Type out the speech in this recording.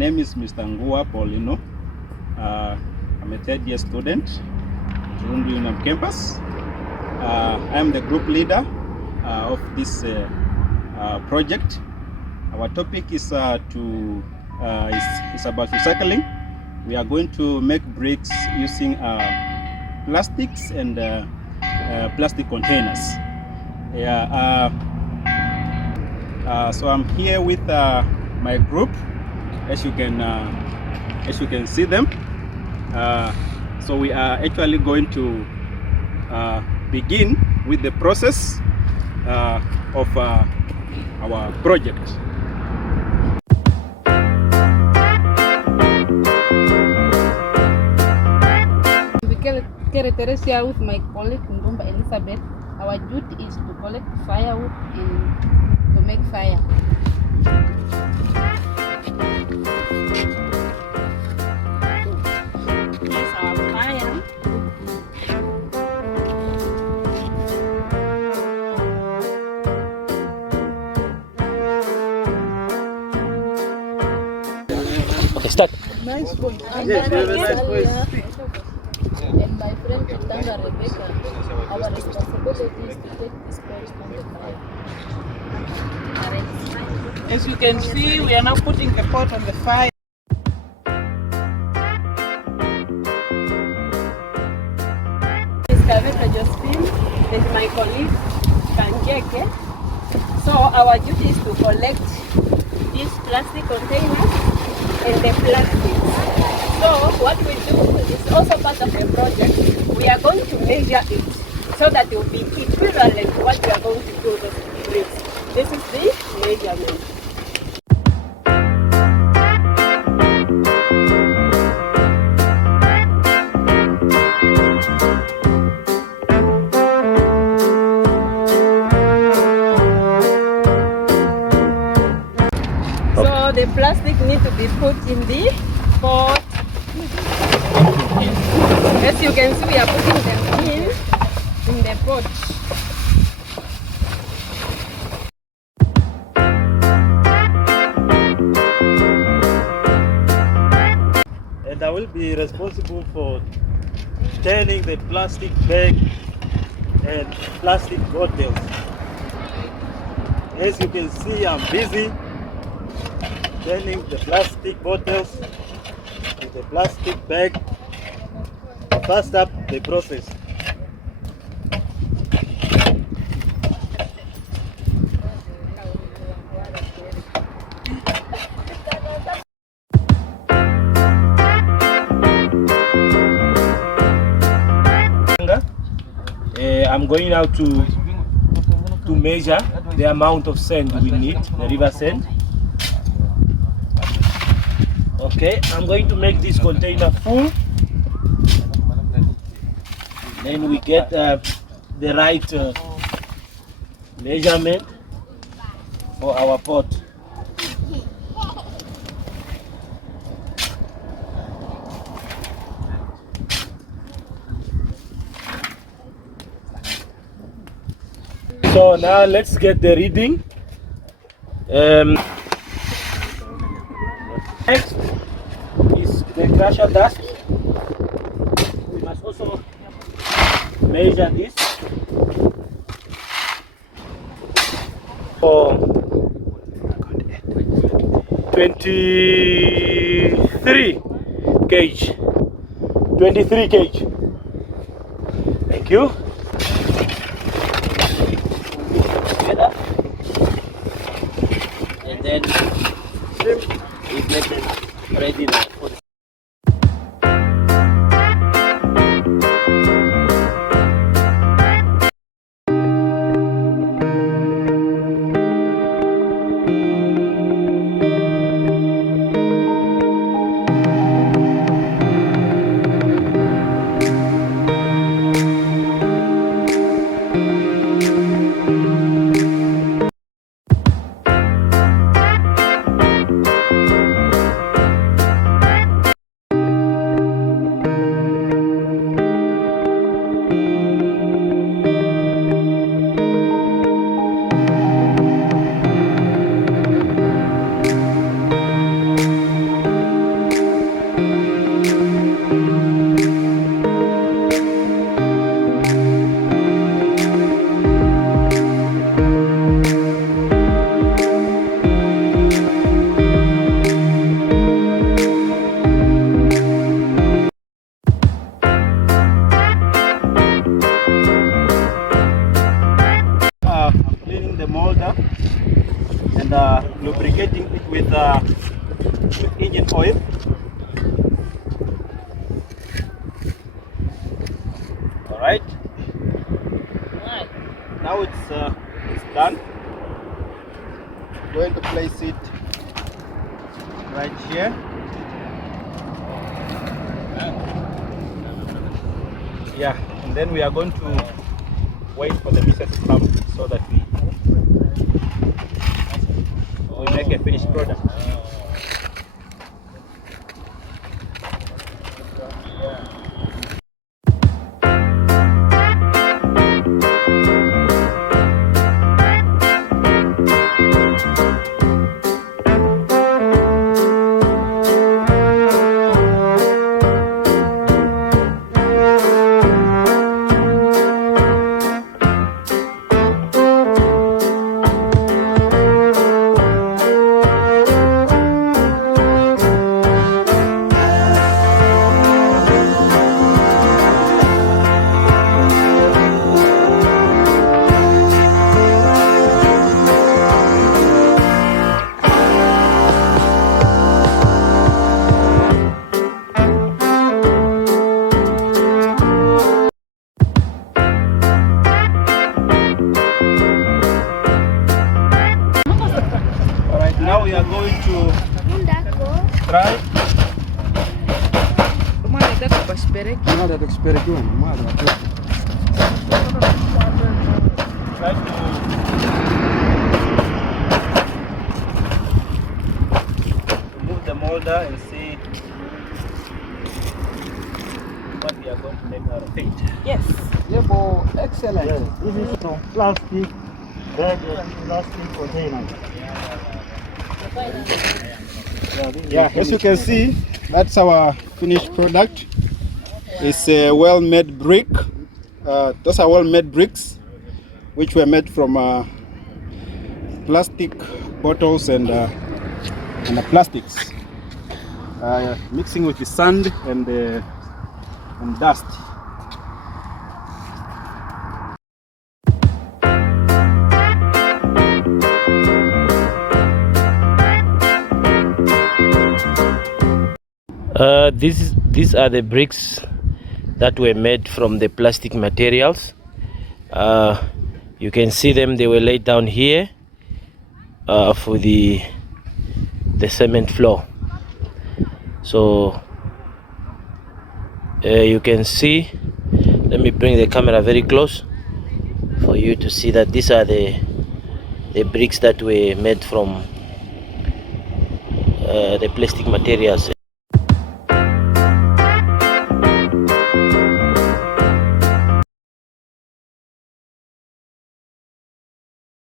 name is Mr. Ngua Paulino. I'm a third year student at Rundu Union campus. I am the group leader of this project. Our topic is about recycling. We are going to make bricks using plastics and plastic containers. So I'm here with my group, as you can see them. So we are actually going to begin with the process of our project. Teresia with my colleague Ngumba Elizabeth. Our duty is to collect firewood and to make fire. Here's our fire. Okay, start. Nice voice. Yes, you have a nice voice. And my friend Tanga Rebecca, our responsibility is to take this place from the fire. As you can see, we are now putting the pot on the fire. This Kaveta Josephine and my colleague Kanjeke. So our duty is to collect these plastic containers and the plastics. So what we do is also part of the project. We are going to measure it so that it will be equivalent to what we are going to do with the bricks. This is the measurement. So the plastic need to be put in the pot. As you can see, we are putting them in the pot. And I will be responsible for turning the plastic bag and plastic bottles. As you can see, I'm busy turning the plastic bottles to the plastic bag to fast up the process. I'm going now to measure the amount of sand we need, the river sand. Okay, I'm going to make this container full. Then we get the right measurement for our pot. So now let's get the reading. Next is the crusher dust. We must also measure this for 23 kg. 23 kg. Thank you. Together. And then we get them ready now for the oil. All right. Now it's done. Going to place it right here. Yeah, and then we are going to wait for the mixer to come so that we make a finished product. Now we are going to try. Try to remove the molder and see what we are going to make out of it. Yes. Excellent. Yes, this is from plastic bag and plastic container. Yeah, as you can see, that's our finished product. It's a well-made brick. Those are well-made bricks, which were made from plastic bottles and plastics, mixing with the sand and dust. These are the bricks that were made from the plastic materials. You can see them, they were laid down here for the cement floor. So you can see, let me bring the camera very close for you to see that these are the bricks that were made from the plastic materials.